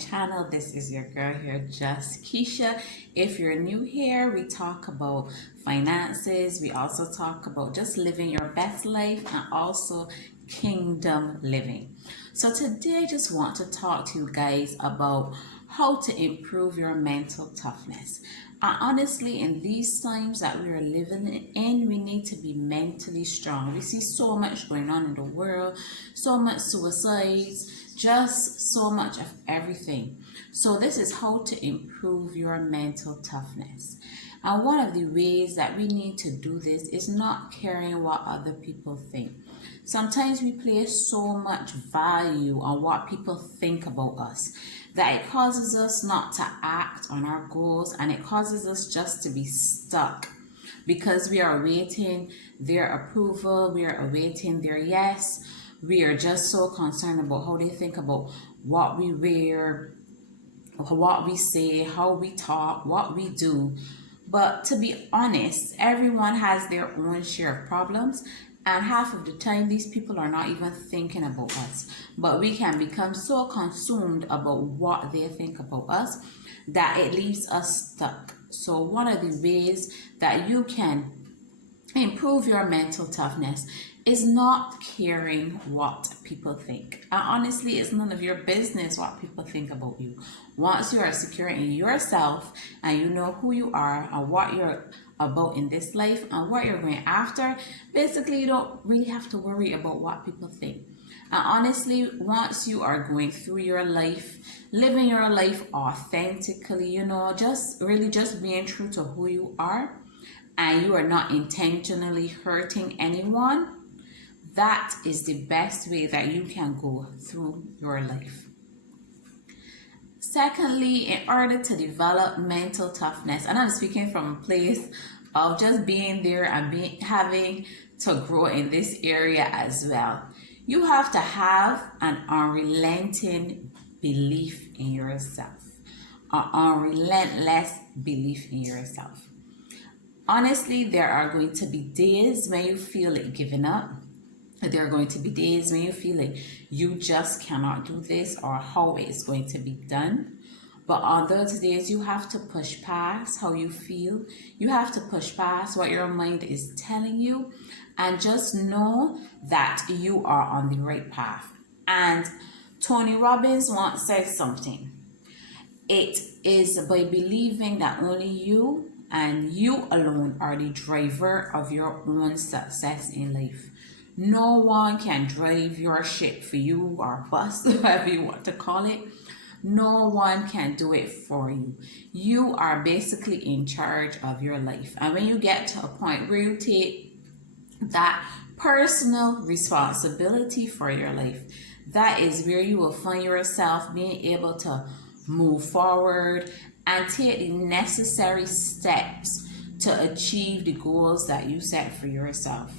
channel. This is your girl here, JustKeisha. If you're new here, we talk about finances. We also talk about just living your best life and also kingdom living. So today I just want to talk to you guys about how to improve your mental toughness. And honestly, in these times that we are living in, we need to be mentally strong. We see so much going on in the world, so much suicides, just so much of everything. So this is how to improve your mental toughness. And one of the ways that we need to do this is not caring what other people think. Sometimes we place so much value on what people think about us that it causes us not to act on our goals, and it causes us just to be stuck because we are awaiting their approval, we are awaiting their yes. We are just so concerned about how they think about what we wear, what we say, how we talk, what we do. But to be honest, everyone has their own share of problems, and half of the time these people are not even thinking about us. But we can become so consumed about what they think about us that it leaves us stuck. So one of the ways that you can improve your mental toughness is not caring what people think. And honestly, it's none of your business what people think about you. Once you are secure in yourself and you know who you are and what you're about in this life and what you're going after, basically you don't really have to worry about what people think. And honestly, once you are going through your life, living your life authentically, just being true to who you are, and you are not intentionally hurting anyone, that is the best way that you can go through your life. Secondly, in order to develop mental toughness, and I'm speaking from a place of just being there and having to grow in this area as well, you have to have an unrelenting belief in yourself, an unrelentless belief in yourself. Honestly, there are going to be days when you feel like giving up. There are going to be days when you feel like you just cannot do this or how it's going to be done. But on those days, you have to push past how you feel. You have to push past what your mind is telling you and just know that you are on the right path. And Tony Robbins once said something. It is by believing that only you and you alone are the driver of your own success in life. No one can drive your ship for you or bus, whatever you want to call it. No one can do it for you. You are basically in charge of your life. And when you get to a point where you take that personal responsibility for your life, that is where you will find yourself being able to move forward and take the necessary steps to achieve the goals that you set for yourself.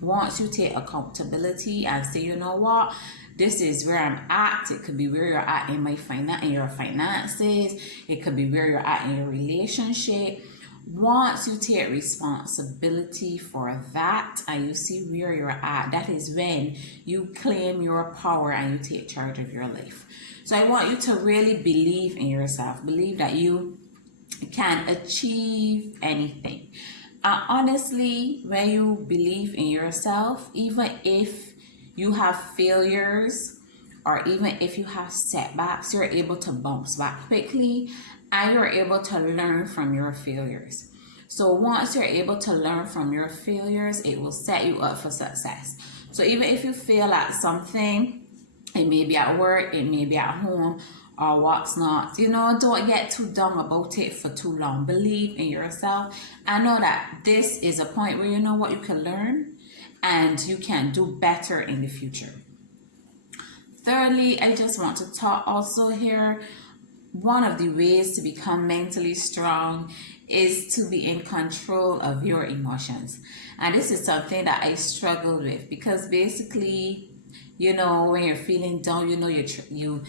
Once you take accountability and say, you know what, this is where I'm at. It could be where you're at in your finances. It could be where you're at in your relationship. Once you take responsibility for that and you see where you're at, that is when you claim your power and you take charge of your life. So I want you to really believe in yourself. Believe that you can achieve anything. Honestly, when you believe in yourself, even if you have failures or even if you have setbacks, you're able to bounce back quickly and you're able to learn from your failures. So once you're able to learn from your failures, it will set you up for success. So even if you fail at something, it may be at work, it may be at home, or what's not, don't get too dumb about it for too long. Believe in yourself and know that this is a point where you know what you can learn and you can do better in the future. Thirdly, I just want to talk also here, one of the ways to become mentally strong is to be in control of your emotions. And this is something that I struggled with because basically, when you're feeling down, you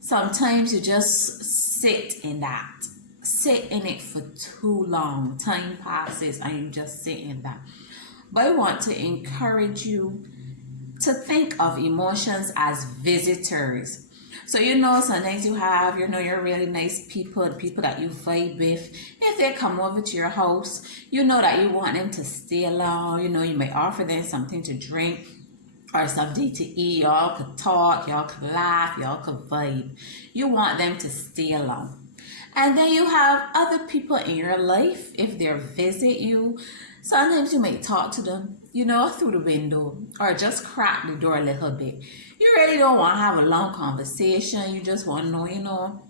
sometimes you just sit in it for too long. Time passes and you just sit in that. But I want to encourage you to think of emotions as visitors. So, sometimes you're really nice people, the people that you vibe with. If they come over to your house, that you want them to stay long. You might offer them something to drink or something to eat. Y'all could talk, y'all could laugh, y'all could vibe. You want them to stay along. And then you have other people in your life, if they visit you, sometimes you might talk to them, through the window or just crack the door a little bit. You really don't want to have a long conversation. You just want to know,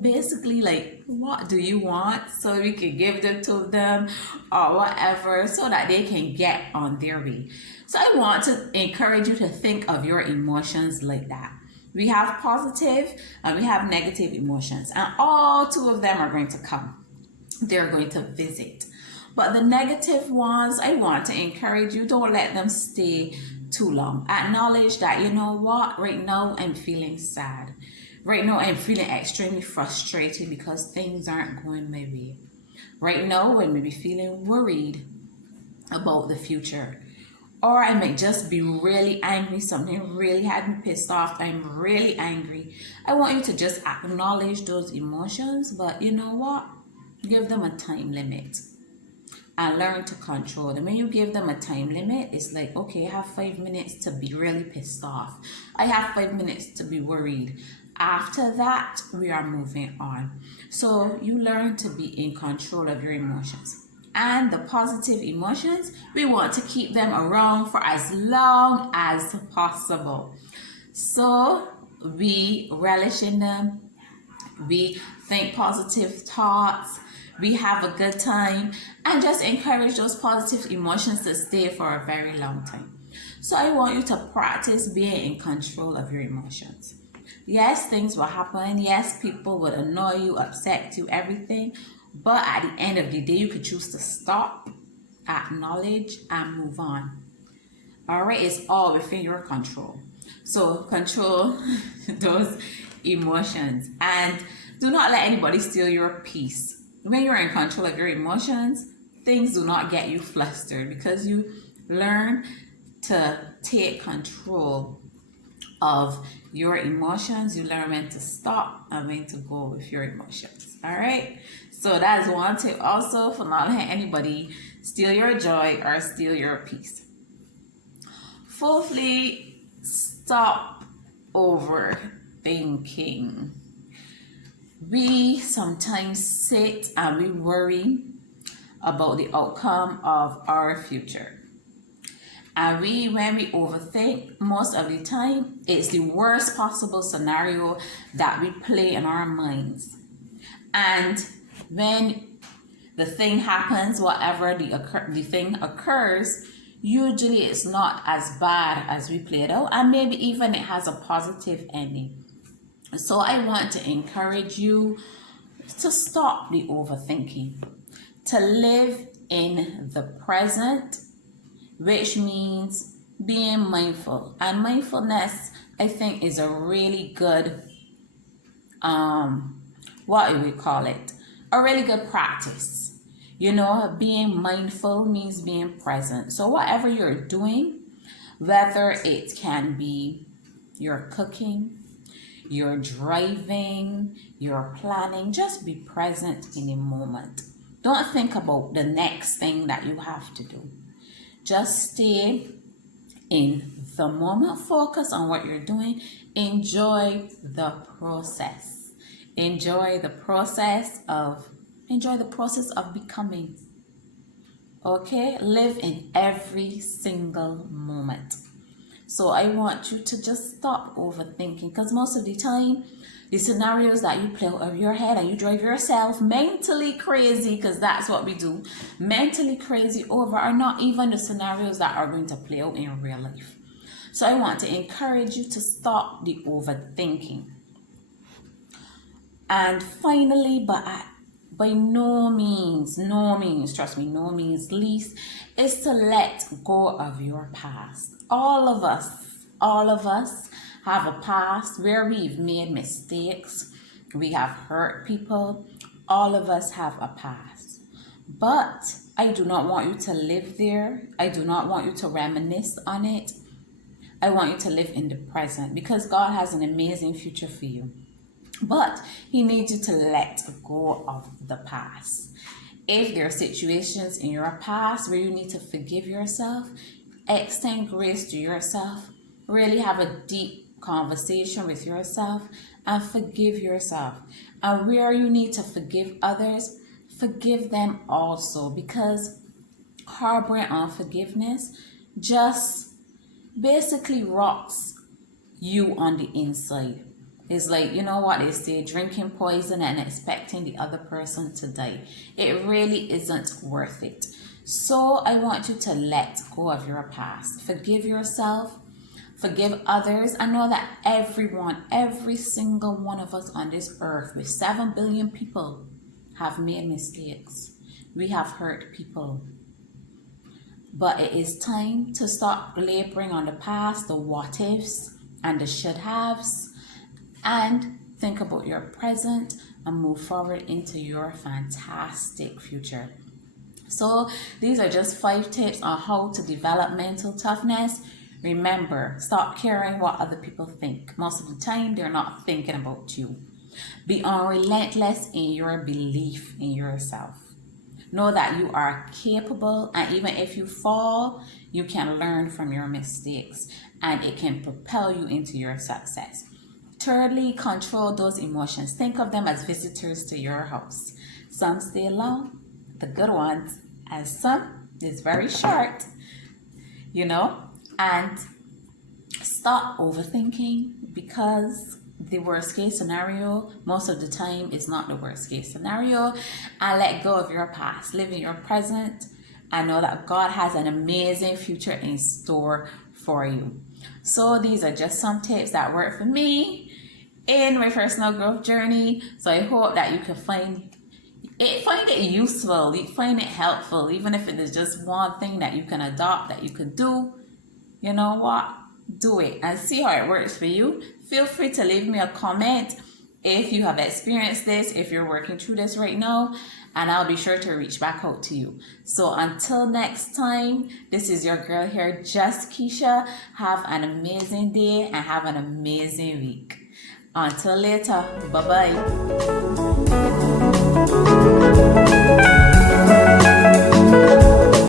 basically like, what do you want, so we can give them to them or whatever, so that they can get on their way. So I want to encourage you to think of your emotions like that. We have positive and we have negative emotions, and all two of them are going to come. They're going to visit. But the negative ones, I want to encourage you, don't let them stay too long. Acknowledge that, what, right now I'm feeling sad. Right now I'm feeling extremely frustrated because things aren't going my way. Right now I may be feeling worried about the future. Or I might just be really angry. Something really had me pissed off. I'm really angry. I want you to just acknowledge those emotions, but you know what? Give them a time limit and learn to control them. When you give them a time limit, it's like, okay, I have 5 minutes to be really pissed off. I have 5 minutes to be worried. After that, we are moving on. So you learn to be in control of your emotions. And the positive emotions, we want to keep them around for as long as possible. So we relish in them, we think positive thoughts, we have a good time, and just encourage those positive emotions to stay for a very long time. So I want you to practice being in control of your emotions. Yes, things will happen. Yes, people will annoy you, upset you, everything. But at the end of the day, you could choose to stop, acknowledge, and move on. All right, it's all within your control. So control those emotions and do not let anybody steal your peace. When you're in control of your emotions, things do not get you flustered because you learn to take control of your emotions. You learn when to stop and when to go with your emotions. All right, so that's one tip also, for not letting anybody steal your joy or steal your peace. Fourthly, stop overthinking. We sometimes sit and we worry about the outcome of our future. And when we overthink, most of the time, it's the worst possible scenario that we play in our minds. And when the thing happens, whatever the thing occurs, usually it's not as bad as we play it out. And maybe even it has a positive ending. So I want to encourage you to stop the overthinking, to live in the present, which means being mindful. And mindfulness, I think, is a really good, what do we call it? A really good practice. Being mindful means being present. So whatever you're doing, whether it can be you're cooking, you're driving, you're planning, just be present in a moment. Don't think about the next thing that you have to do. Just stay in the moment, focus on what you're doing, enjoy the process. Enjoy the process of becoming. Okay? Live in every single moment. So I want you to just stop overthinking, because most of the time, the scenarios that you play out of your head and you drive yourself mentally crazy, because that's what we do, mentally crazy over, are not even the scenarios that are going to play out in real life. So I want to encourage you to stop the overthinking. And finally, but by no means, trust me, no means least, is to let go of your past. All of us have a past where we've made mistakes, we have hurt people. All of us have a past. But I do not want you to live there. I do not want you to reminisce on it. I want you to live in the present because God has an amazing future for you. But He needs you to let go of the past. If there are situations in your past where you need to forgive yourself, extend grace to yourself, really have a deep conversation with yourself and forgive yourself. And where you need to forgive others, forgive them also, because harboring unforgiveness just basically rots you on the inside. It's like, you know what they say, drinking poison and expecting the other person to die. It really isn't worth it. So I want you to let go of your past. Forgive yourself. Forgive others. I know that everyone, every single one of us on this earth with 7 billion people have made mistakes. We have hurt people. But it is time to stop laboring on the past, the what ifs and the should haves, and think about your present and move forward into your fantastic future. So these are just 5 tips on how to develop mental toughness. Remember, stop caring what other people think. Most of the time, they're not thinking about you. Be unrelentless in your belief in yourself. Know that you are capable, and even if you fall, you can learn from your mistakes and it can propel you into your success. Thirdly, control those emotions. Think of them as visitors to your house. Some stay long, the good ones, and some is very short, and stop overthinking, because the worst case scenario most of the time is not the worst case scenario. And let go of your past. Live in your present and know that God has an amazing future in store for you. So these are just some tips that work for me in my personal growth journey. So I hope that you can find it useful, find it helpful, even if it is just one thing that you can adopt, that you could do. You know what? Do it and see how it works for you. Feel free to leave me a comment if you have experienced this, if you're working through this right now, and I'll be sure to reach back out to you. So until next time, this is your girl here, JustKeisha. Have an amazing day and have an amazing week. Until later, bye-bye.